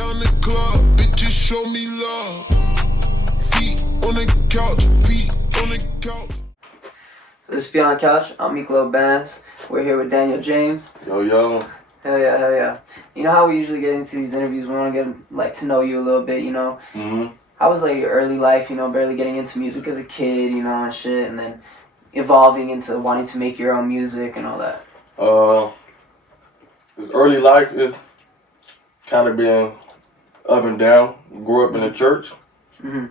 down the club, bitches show me love. Feet on the couch, feet on the couch. This is Feet on the Couch. I'm Miklo Bass. We're here with Daniel James. Yo, yo. Hell yeah, hell yeah. You know how we usually get into these interviews, we want to get to know you a little bit, you know? Mm-hmm. How was your early life, barely getting into music as a kid, and shit, and then evolving into wanting to make your own music and all that? This early life is kind of been up and down. Grew up in the church. Mm-hmm.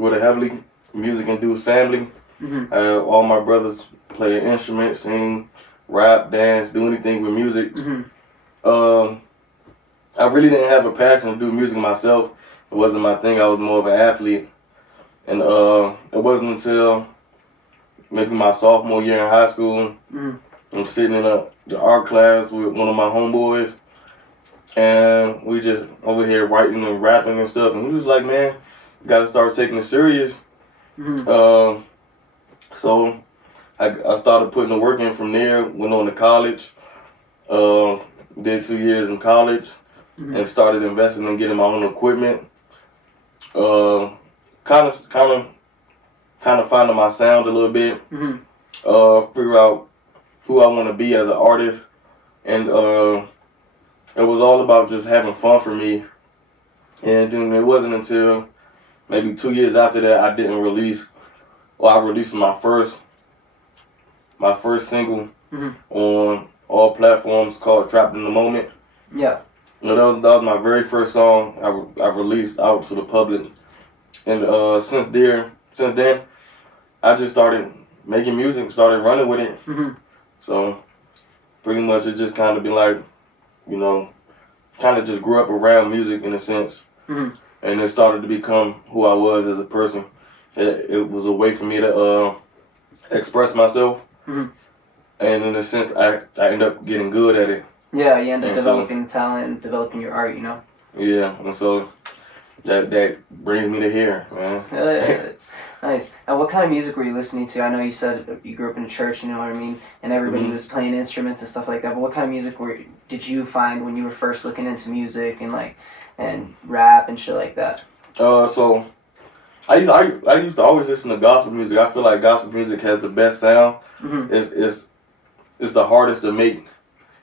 With a heavily music-induced family. Mm-hmm. All my brothers play instruments, sing, rap, dance, do anything with music. Mm-hmm. I really didn't have a passion to do music myself. It wasn't my thing. I was more of an athlete. And it wasn't until maybe my sophomore year in high school, mm-hmm. I'm sitting in the art class with one of my homeboys, and we just over here writing and rapping and stuff. And he was like, "Man, you got to start taking it serious." Mm-hmm. So I started putting the work in from there. Went on to college. Did 2 years in college, mm-hmm. and started investing in getting my own equipment. Kind of finding my sound a little bit. Mm-hmm. Figure out who I want to be as an artist, and it was all about just having fun for me. And then it wasn't until maybe 2 years after that I released my first single mm-hmm. on all platforms called "Trapped in the Moment." Yeah. That was my very first song I released out to the public, and since then I just started making music, started running with it. Mm-hmm. So pretty much it just kind of been like, kind of just grew up around music in a sense, mm-hmm. and it started to become who I was as a person. It was a way for me to express myself, mm-hmm. and in a sense I ended up getting good at it. Yeah, you end up And developing talent and developing your art, Yeah, and so that brings me to here, man. Nice. And what kind of music were you listening to? I know you said you grew up in a church, you know what I mean? And everybody mm-hmm. was playing instruments and stuff like that. But what kind of music did you find when you were first looking into music and rap and shit like that? So I used to always listen to gospel music. I feel like gospel music has the best sound. Mm-hmm. It's the hardest to make,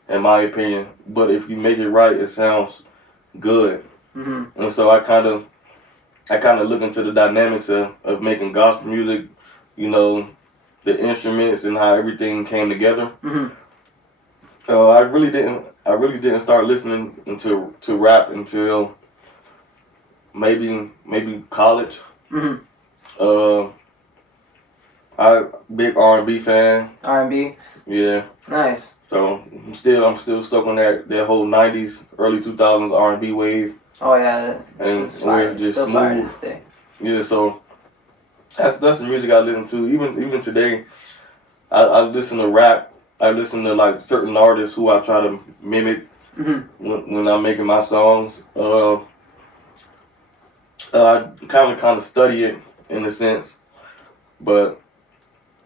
in my opinion. But if you make it right, it sounds good. Mm-hmm. And so I kind of look into the dynamics of making gospel music, the instruments and how everything came together. Mm-hmm. I really didn't start listening to rap until maybe college. Mm-hmm. I big R&B fan. R&B? Yeah. Nice. So I'm still stuck on that whole 90s, early 2000s R&B wave. Oh yeah, and fire. Just still smooth. fire to this day. Yeah, so that's the music I listen to. Even today, I listen to rap. I listen to like certain artists who I try to mimic mm-hmm. when I'm making my songs. I kind of study it in a sense, but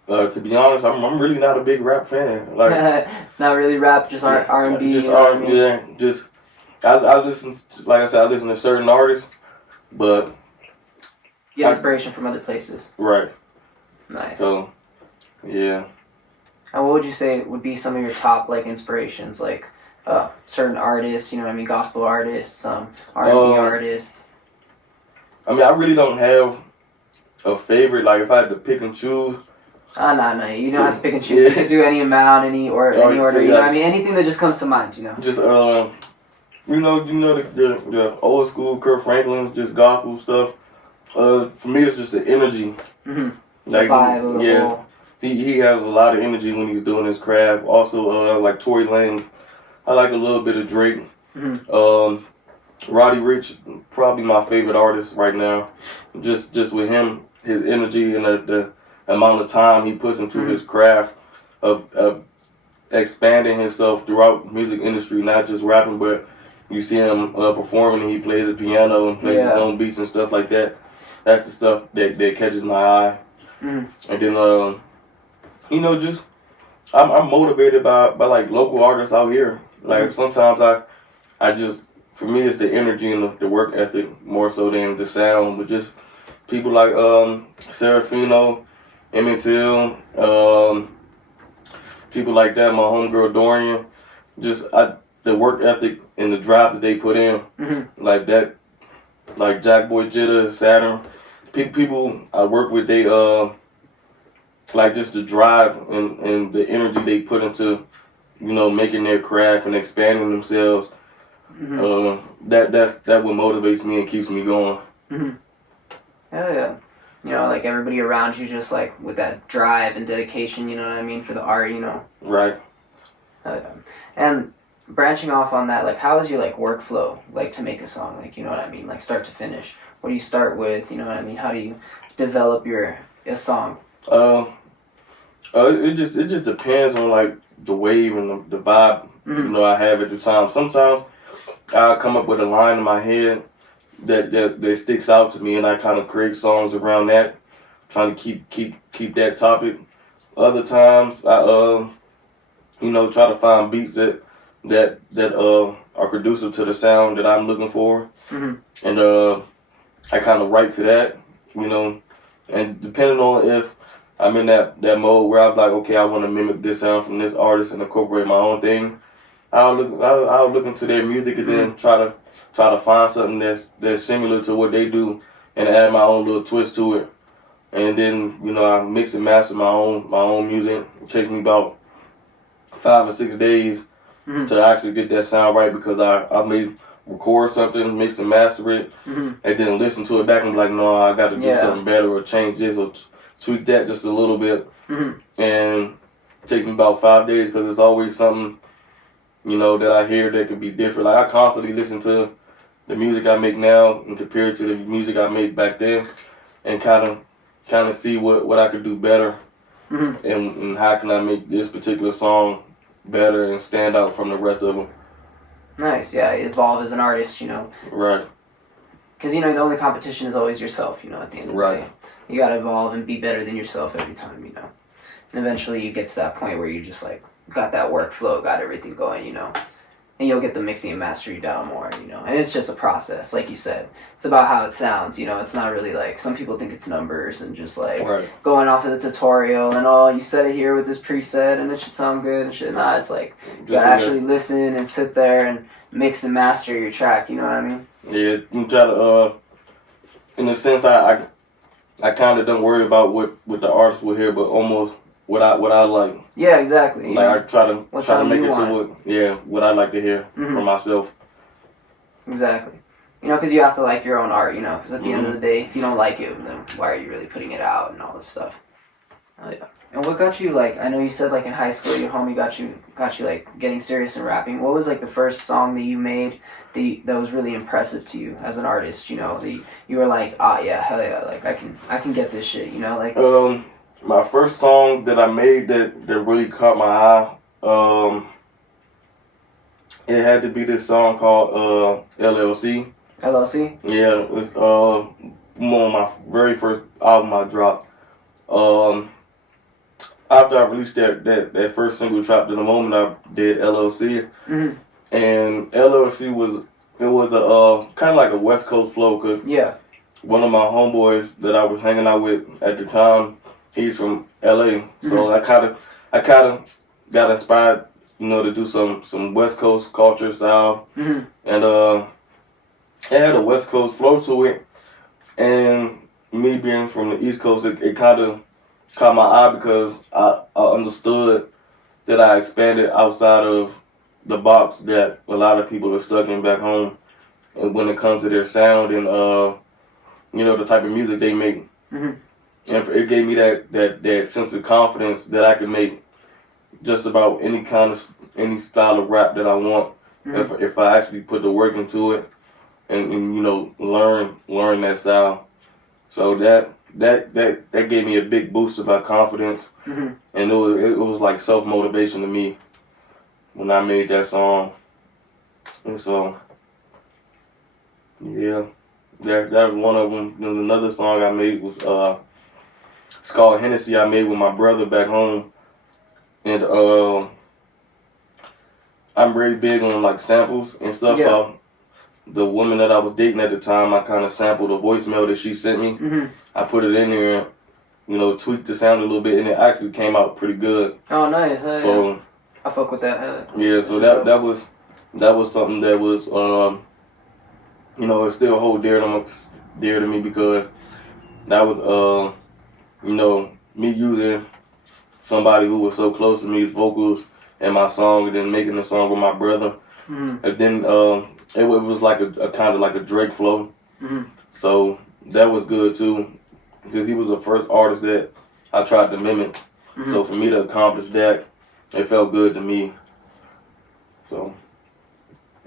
to be honest, I'm really not a big rap fan. Like not really rap, just R&B. Just R&B. Yeah, just. I listen to, like I said, I listen to certain artists, but get inspiration from other places. Right. Nice. So, yeah. And what would you say would be some of your top inspirations, certain artists? Gospel artists, R&B artists. I mean, I really don't have a favorite. Like, if I had to pick and choose. No. You don't have to pick and choose. Yeah. You can do any amount, any order. Anything that just comes to mind. Just the old school Kurt Franklin's just gospel stuff. For me, it's just the energy. Mm-hmm. Like, the vibe of the whole. He has a lot of energy when he's doing his craft. Also, like Tory Lanez. I like a little bit of Drake. Mm-hmm. Roddy Ricch, probably my favorite artist right now. Just with him, his energy and the amount of time he puts into mm-hmm. his craft of expanding himself throughout music industry, not just rapping, but you see him performing and he plays the piano and plays his own beats and stuff like that. That's the stuff that catches my eye. Mm-hmm. And then, just I'm motivated by like local artists out here. Like sometimes I just for me, it's the energy and the work ethic more so than the sound. But just people like Serafino, Emmett Till, people like that. My homegirl Dorian, the work ethic and the drive that they put in, like that, like Jack Boy Jitta, Saturn. People I work with, they like just the drive and the energy they put into, making their craft and expanding themselves. That's what motivates me and keeps me going. Hell yeah. Like everybody around you just like with that drive and dedication, you know what I mean, for the art, Right. Hell yeah. And branching off on that, like how is your like workflow like to make a song, like, you know what I mean, like start to finish? What do you start with, you know what I mean? How do you develop a song? It just depends on like the wave and the vibe I have at the time. Sometimes I come up with a line in my head that sticks out to me, and I kind of create songs around that, trying to keep that topic. Other times I try to find beats that are conducive to the sound that I'm looking for, and I kind of write to that, and depending on if I'm in that mode where I'm like, okay, I want to mimic this sound from this artist and incorporate my own thing, I'll look into their music and then try to find something that's similar to what they do and add my own little twist to it. And then, I mix and master my own music. It takes me about 5 or 6 days to actually get that sound right, because I may record something, mix and master it, and then listen to it back and be like, no, I got to do something better or change this or tweak that just a little bit. And it takes me about 5 days, because it's always something, that I hear that could be different. Like I constantly listen to the music I make now and compare it to the music I made back then, and kind of see what I could do better, and how can I make this particular song better and stand out from the rest of them. Nice, yeah. Evolve as an artist, Right. Because, the only competition is always yourself, at the end of the day. You got to evolve and be better than yourself every time, And eventually you get to that point where you just, like, got that workflow, got everything going, And you'll get the mixing and mastering down more, And it's just a process, like you said. It's about how it sounds, It's not really like, some people think it's numbers and just like going off of the tutorial and, you set it here with this preset and it should sound good and shit. Nah, it's like, you gotta actually listen and sit there and mix and master your track, you know what I mean? Yeah, you try to, in a sense, I kind of don't worry about what the artist will hear, but almost what I like. Yeah, exactly. Like I try to make it to what I like to hear for myself. Exactly. Because you have to like your own art, because at the end of the day, if you don't like it, then why are you really putting it out and all this stuff? Oh, yeah. And what got you, like, I know you said, like, in high school, your homie got you, like, getting serious in rapping. What was, like, the first song that you made that was really impressive to you as an artist, you were like, yeah, hell yeah, like, I can get this shit, like... My first song that I made that really caught my eye, it had to be this song called LLC. LLC? Yeah, it was one of my very first album I dropped. After I released that first single, Trapped in the Moment, I did LLC. And LLC was a kind of like a West Coast flow, cause one of my homeboys that I was hanging out with at the time, he's from LA, so I kind of got inspired, to do some West Coast culture style, and it had a West Coast flow to it. And me being from the East Coast, it kind of caught my eye because I understood that I expanded outside of the box that a lot of people are stuck in back home, and when it comes to their sound and the type of music they make. And it gave me that sense of confidence that I could make just about any style of rap that I want, if I actually put the work into it and learn that style. So that gave me a big boost of my confidence, and it was like self-motivation to me when I made that song. And so that was one of them. Then another song I made was it's called Hennessy. I made with my brother back home, and I'm very big on like samples and stuff. the woman that I was dating at the time, I kind of sampled a voicemail that she sent me. Mm-hmm. I put it in there, you know, tweaked the sound a little bit, and it actually came out pretty good. Oh, nice. So yeah. I fuck with that. yeah, so that was something that was you know, it still hold dear to me because that was you know, me using somebody who was so close to me's vocals and my song, and then making the song with my brother. Mm-hmm. And then it was like a kind of like a Drake flow. Mm-hmm. So that was good too, because he was the first artist that I tried to mimic. Mm-hmm. So for me to accomplish that, it felt good to me. So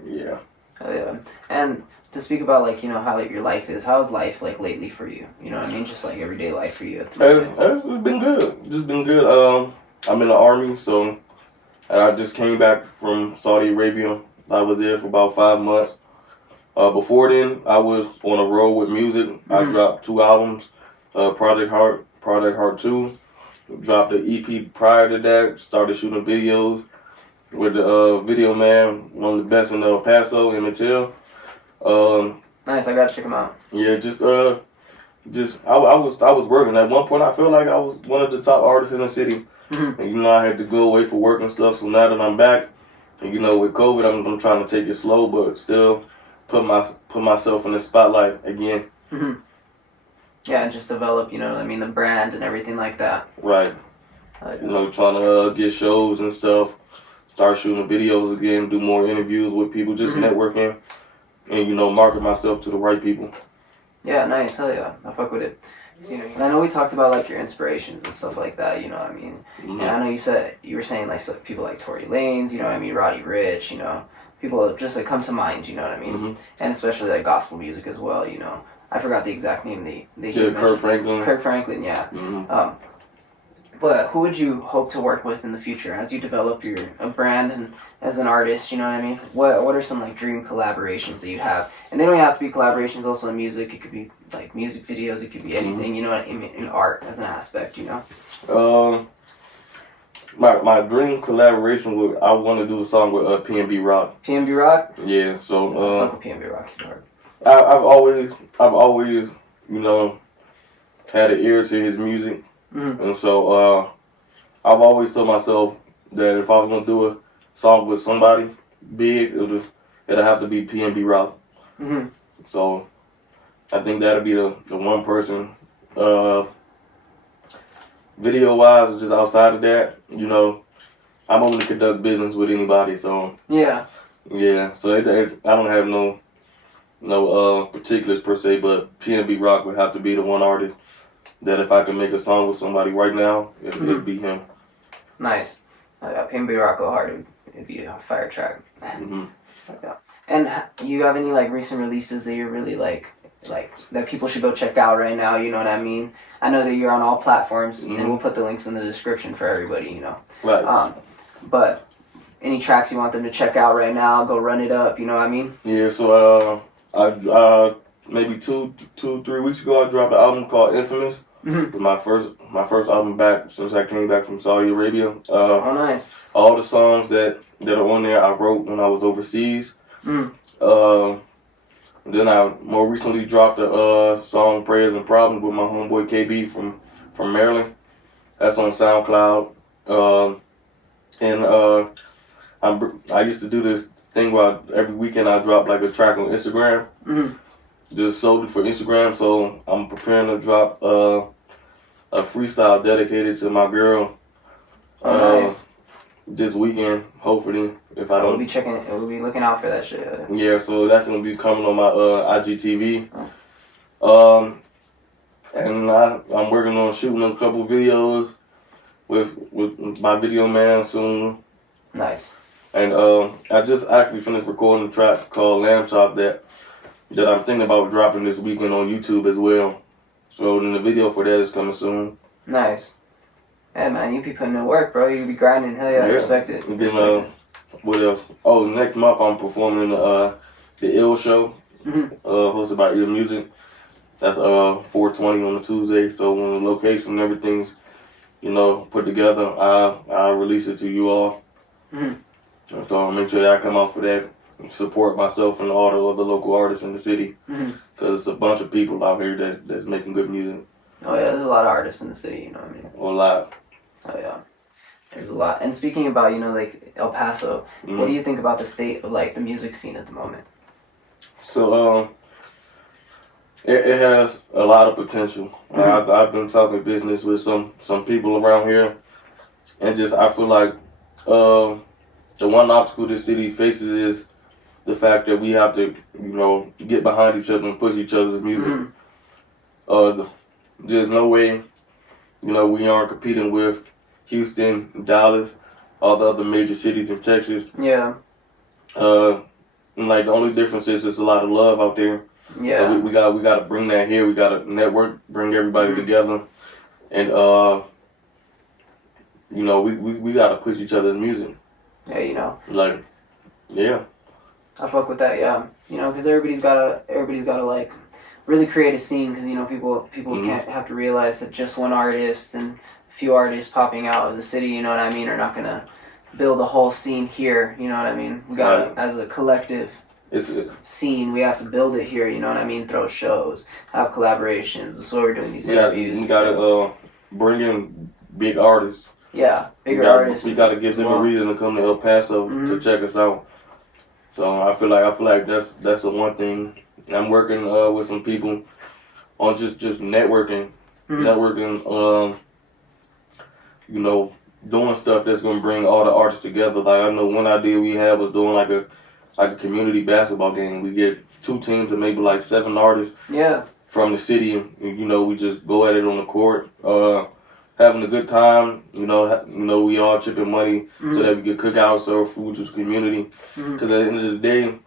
yeah. Oh, yeah. And to speak about, like, you know, how, like, your life is, how's life, like, lately for you? You know what I mean? Just, like, everyday life for you. It's been good. Just been good. I'm in the Army, so I just came back from Saudi Arabia. I was there for about 5 months. Before then, I was on a road with music. Mm-hmm. I dropped 2 albums. Project Heart 2. Dropped the EP prior to that. Started shooting videos with the video man, one of the best in Paso, and Mattel. Nice, I gotta check them out. Yeah, I was working. At one point, I felt like I was one of the top artists in the city. Mm-hmm. And, you know, I had to go away for work and stuff. So now that I'm back, and, you know, with COVID, I'm trying to take it slow, but still put myself in the spotlight again. Mm-hmm. Yeah, and just develop, you know, I mean, the brand and everything like that. Right. You know, trying to get shows and stuff. Start shooting videos again. Do more interviews with people. Just networking. And, you know, market myself to the right people. Yeah, nice. Hell yeah. I fuck with it. You know, and I know we talked about, like, your inspirations and stuff like that, you know what I mean? Mm-hmm. And I know you were saying, like, people like Tory Lanez, you know what I mean? Roddy Ricch, you know? People just, like, come to mind, you know what I mean? Mm-hmm. And especially, like, gospel music as well, you know? I forgot the exact name they Kirk Franklin. Kirk Franklin, yeah. Mm-hmm. But who would you hope to work with in the future as you develop a brand and as an artist, you know what I mean? What are some, like, dream collaborations that you have? And they don't have to be collaborations also in music. It could be, like, music videos. It could be anything, you know, in art as an aspect, you know? My dream collaboration I want to do a song with PNB Rock. PNB Rock? Yeah, so fuck with PNB Rock, he's hard. I've always, you know, had an ear to his music. Mm-hmm. And so I've always told myself that if I was going to do a song with somebody big, it'll have to be PNB Rock. Mm-hmm. So I think that'll be the one person. Video-wise, just outside of that, you know, I'm only conduct business with anybody. So yeah. So I don't have no particulars per se, but PNB Rock would have to be the one artist that if I can make a song with somebody right now, it'd be him. Nice. PNB Rock go hard. It'd be a fire track. Mm-hmm. Yeah. And you have any, like, recent releases that you're really like that people should go check out right now? You know what I mean? I know that you're on all platforms, and we'll put the links in the description for everybody. You know. Right. But any tracks you want them to check out right now, go run it up. You know what I mean? Yeah. So I maybe 2-3 weeks ago, I dropped an album called Infamous. Mm-hmm. My first album back since I came back from Saudi Arabia. Oh, nice. All the songs that are on there I wrote when I was overseas. Mm. Then I more recently dropped a song Prayers and Problems with my homeboy KB from Maryland. That's on SoundCloud. I used to do this thing where every weekend I drop like a track on Instagram. Mm-hmm. Just solely for Instagram, so I'm preparing to drop a freestyle dedicated to my girl. Oh, nice. This weekend, hopefully, if I don't. We'll be looking out for that shit. Yeah, so that's gonna be coming on my IGTV. And I'm working on shooting a couple videos with my video man soon. Nice. And I just actually finished recording a track called Lamb Chop that I'm thinking about dropping this weekend on YouTube as well. So then the video for that is coming soon. Nice. Yeah, man, you be putting in work, bro. You be grinding. Hell yeah, I respect it. And then what else? Oh, next month I'm performing the Ill Show, hosted by Ill Music. That's 420 on a Tuesday. So when the location and everything's, you know, put together, I'll release it to you all. And so I'll make sure y'all come out for that. support myself and all the other local artists in the city. Mhm. Because it's a bunch of people out here that's making good music. Oh yeah, there's a lot of artists in the city. You know what I mean? A lot. Oh yeah, there's a lot. And speaking about like El Paso, what do you think about the state of like the music scene at the moment? So it has a lot of potential. I've been talking business with some people around here, and just I feel like the one obstacle this city faces is the fact that we have to get behind each other and push each other's music. There's no way we aren't competing with Houston, Dallas, all the other major cities in Texas. Yeah. And like the only difference is there's a lot of love out there. Yeah. So we got to bring that here. We got to network, bring everybody together, and we got to push each other's music. Yeah, Like, yeah. I fuck with that. Yeah, because everybody's gotta like really create a scene. Because people can't have to realize that just one artist and a few artists popping out of the city, you know what I mean, are not gonna build a whole scene here. You know what I mean? We gotta, as a collective scene, we have to build it here. You know what I mean? Throw shows, have collaborations. That's why we're doing these interviews. You gotta bring in big artists. Yeah, bigger artists. We gotta give them a reason to come to El Paso to check us out. So I feel like that's the one thing. I'm working with some people on just networking, doing stuff that's gonna bring all the artists together. Like I know one idea we have was doing like a community basketball game. We get 2 teams of maybe like 7 artists. Yeah. From the city, and we just go at it on the court, having a good time. We all chipping money so that we can cook out, serve food to the community. Because at the end of the day,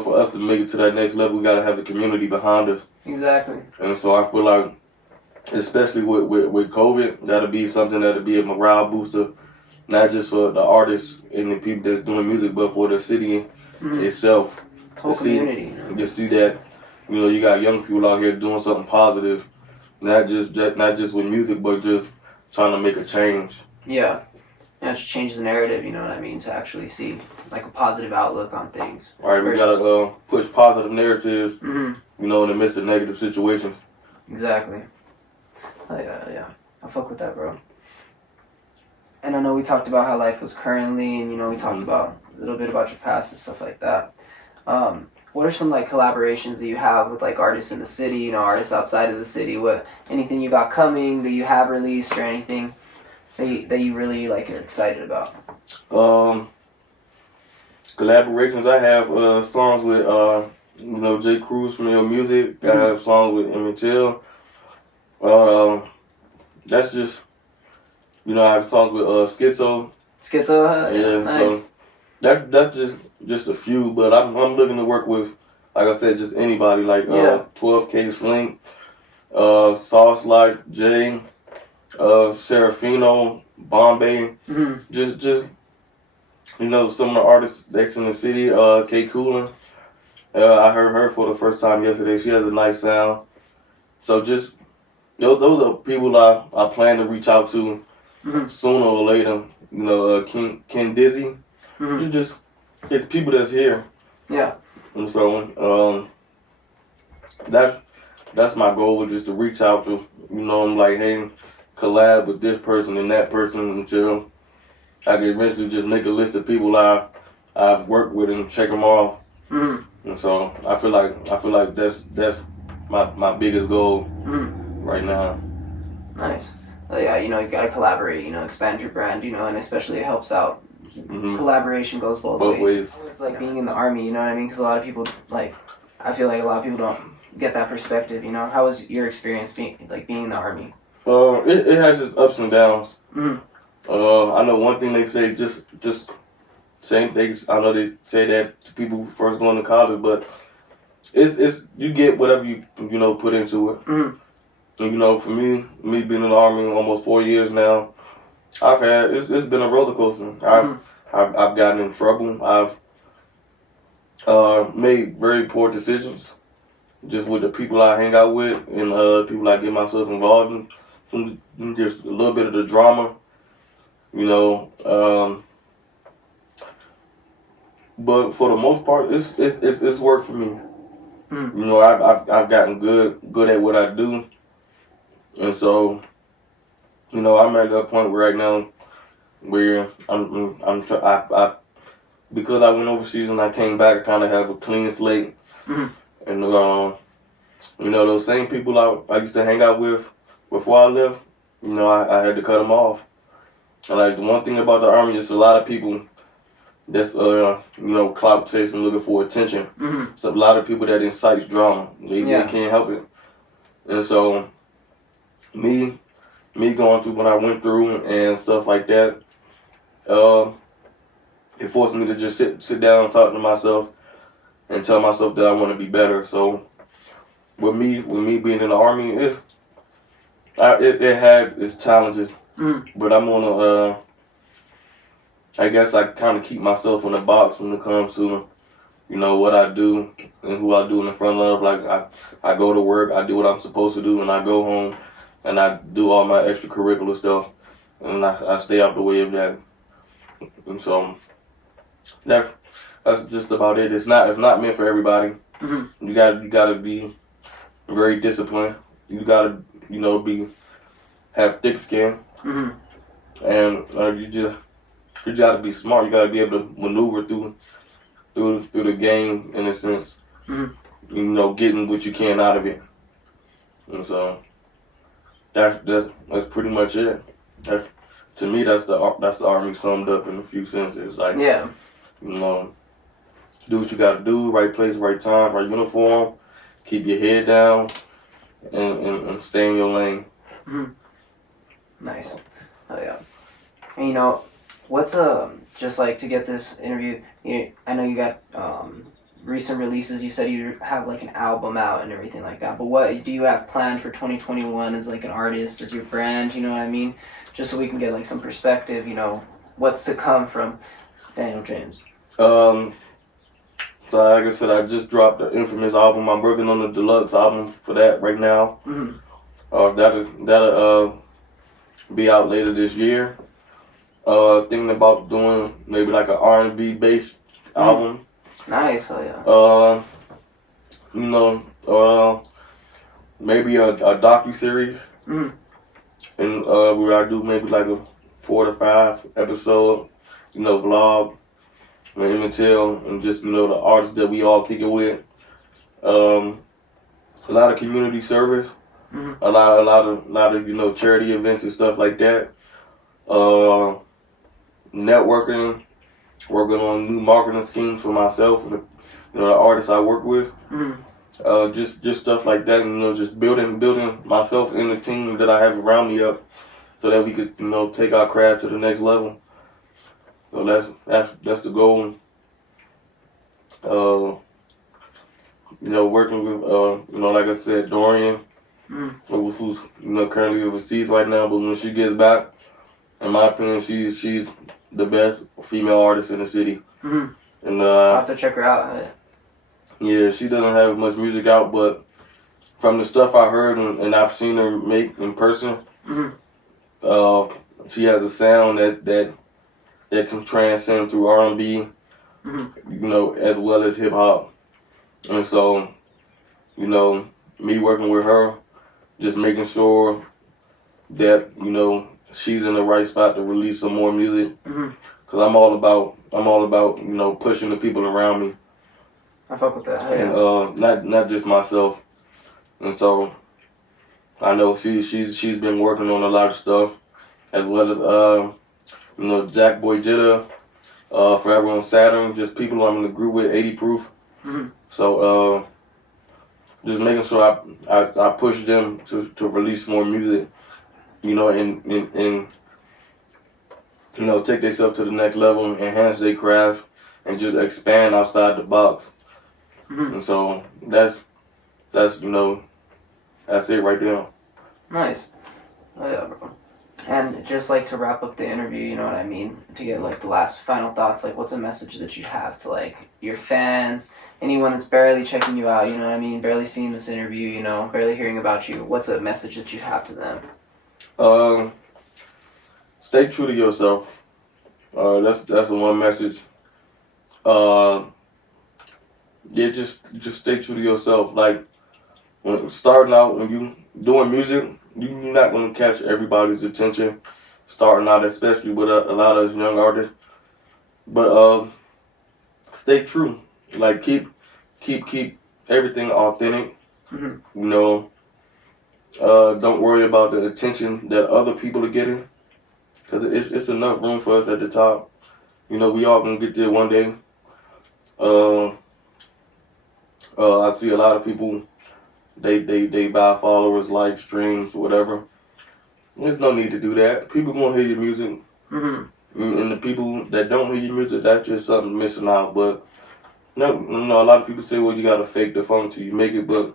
for us to make it to that next level, we gotta have the community behind us. Exactly. And so I feel like, especially with COVID, that'll be something that'll be a morale booster, not just for the artists and the people that's doing music, but for the city itself. Whole community. You see that. You got young people out here doing something positive, not just with music, but just trying to make a change. Yeah, and just change the narrative. You know what I mean? To actually see like a positive outlook on things. All right, we gotta push positive narratives. In the midst of negative situations. Exactly. Yeah, I fuck with that, bro. And I know we talked about how life was currently, and we talked about a little bit about your past and stuff like that. What are some like collaborations that you have with like artists in the city, artists outside of the city? Anything you got coming that you have released, or anything that you really like are excited about? Collaborations. I have songs with J. Cruz from Ill Music. I have songs with Emmett Till. That's just I have songs with Schizo. Yeah, nice. So that's just a few, but I'm looking to work with, like I said, just anybody, like 12K Slink, Sauce Life, Jay, Serafino, Bombay, just some of the artists that's in the city, K Coolin. I heard her for the first time yesterday. She has a nice sound. So just those are people I plan to reach out to sooner or later. Ken Dizzy. It's people that's here. Yeah. And so that's my goal, just to reach out to, I'm like, hey, collab with this person and that person until I can eventually just make a list of people I've worked with and check them off. And so I feel like that's my biggest goal right now. Nice. Well, yeah, you gotta collaborate, expand your brand, and especially it helps out. Collaboration goes both ways. It's like being in the army, you know what I mean? Because a lot of people, I feel like a lot of people don't get that perspective, How was your experience being in the army? It has its ups and downs. I know one thing they say, just same things. I know they say that to people who first going to college, but it's you get whatever you put into it. And, for me being in the army almost 4 years now, it's been a roller coaster. I've gotten in trouble. I've made very poor decisions, just with the people I hang out with and people I get myself involved in. Just a little bit of the drama, but for the most part, it's worked for me. Mm. You know, I've gotten good at what I do, and so, you know, I'm at that point right now where I because I went overseas and I came back, I kind of have a clean slate, Mm-hmm. and you know, those same people I used to hang out with before I left, you know, I had to cut them off. And like the one thing about the Army is a lot of people that's you know, clout chasing, looking for attention. Mm-hmm. So a lot of people that incites drama. They can't help it. And so me going through what I went through and stuff like that, it forced me to just sit down and talk to myself and tell myself that I want to be better. So with me being in the Army, it had its challenges, but I'm gonna I guess I kind of keep myself in a box when it comes to, you know, what I do and who I do in the front of. Like I go to work, I do what I'm supposed to do, and I go home and I do all my extracurricular stuff, and I stay out the way of that. And so that's just about it. It's not meant for everybody. Mm-hmm. You gotta be very disciplined. You gotta, you know, have thick skin, and you gotta be smart. You gotta be able to maneuver through the game in a sense. You know, getting what you can out of it. And so that's pretty much it. To me, that's the Army summed up in a few sentences. Like, yeah, you know, do what you gotta do, right place, right time, right uniform. Keep your head down and stay in your lane. Nice. Oh yeah. And you know, what's just like to get this interview? I know you got recent releases. You said you have like an album out and everything like that. But what do you have planned for 2021 as like an artist, as your brand? You know what I mean? Just so we can get like some perspective. You know, what's to come from Daniel James. So like I said, I just dropped the infamous album. I'm working on the deluxe album for that right now. That'll be out later this year. Thinking about doing maybe like an R&B based album. Nice, oh yeah. You know, maybe a docu-series. And where I do maybe like a 4 to 5 episode, you know, vlog. And tell, and just, you know, the artists that we all kick it with. A lot of community service, a lot of you know, charity events and stuff like that. Networking, working on new marketing schemes for myself and you know, the artists I work with. Just stuff like that, and, you know, just building myself and the team that I have around me up, so that we could, you know, take our craft to the next level. So that's the goal. You know, working with you know, like I said, Dorian, who's you know, currently overseas right now, but when she gets back, in my opinion, she's the best female artist in the city. And I'll have to check her out. Yeah, she doesn't have much music out, but from the stuff I heard and I've seen her make in person, she has a sound that can transcend through R&B, you know, as well as hip hop. And so, you know, me working with her, just making sure that, you know, she's in the right spot to release some more music. Cause I'm all about, you know, pushing the people around me. I fuck with that. And not just myself. And so I know she's been working on a lot of stuff, as well as you know, Jack Boy Jitta, Forever on Saturn, just people I'm in the group with, 80 Proof. So just making sure I push them to release more music, you know, and you know, take themselves to the next level, enhance their craft, and just expand outside the box. And so that's you know, that's it right there. Nice. Oh yeah, bro. And just like to wrap up the interview, you know what I mean, to get like the last final thoughts, like what's a message that you have to like your fans, anyone that's barely checking you out, you know what I mean, barely seeing this interview, you know, barely hearing about you, what's a message that you have to them? Stay true to yourself. That's the one message. Yeah, just stay true to yourself. Like when starting out, when you doing music, you're not gonna catch everybody's attention. Starting out, especially with a lot of young artists, but stay true. Like keep everything authentic. Mm-hmm. You know, don't worry about the attention that other people are getting, cause it's enough room for us at the top. You know, we all gonna get there one day. I see a lot of people, they buy followers, likes, streams, whatever. There's no need to do that. People gonna hear your music, and the people that don't hear your music, that's just something missing out. But no, a lot of people say, well, you gotta fake the funk till you make it. But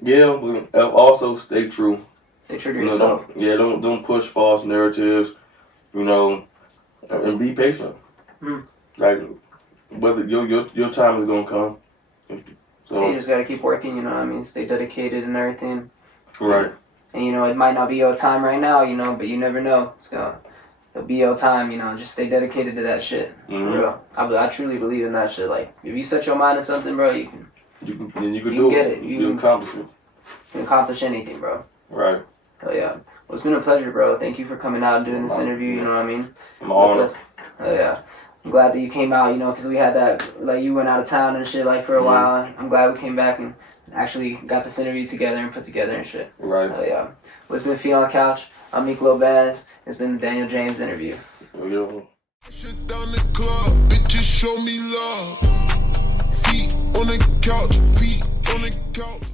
yeah, but also stay true. Stay true to yourself. Don't push false narratives. You know, and be patient. Like whether your time is gonna come. So you just gotta keep working, you know what I mean? Stay dedicated and everything. Right. And you know, it might not be your time right now, you know, but you never know. It'll be your time, you know, just stay dedicated to that shit. For real. I truly believe in that shit. Like, if you set your mind to something, bro, you can do get it. You can accomplish it. You can accomplish anything, bro. Right. Hell yeah. Well, it's been a pleasure, bro. Thank you for coming out and doing this interview, you know what I mean? I'm honored. Hell yeah. I'm glad that you came out, you know, because we had that, like, you went out of town and shit, like, for a while. I'm glad we came back and actually got this interview together and put together and shit. Right. Hell yeah. Well, it's been Fee on Couch. I'm Meek Lobez. It's been the Daniel James interview. Yeah. Shut down the club, bitches show me love. Feet on the couch, feet on the couch.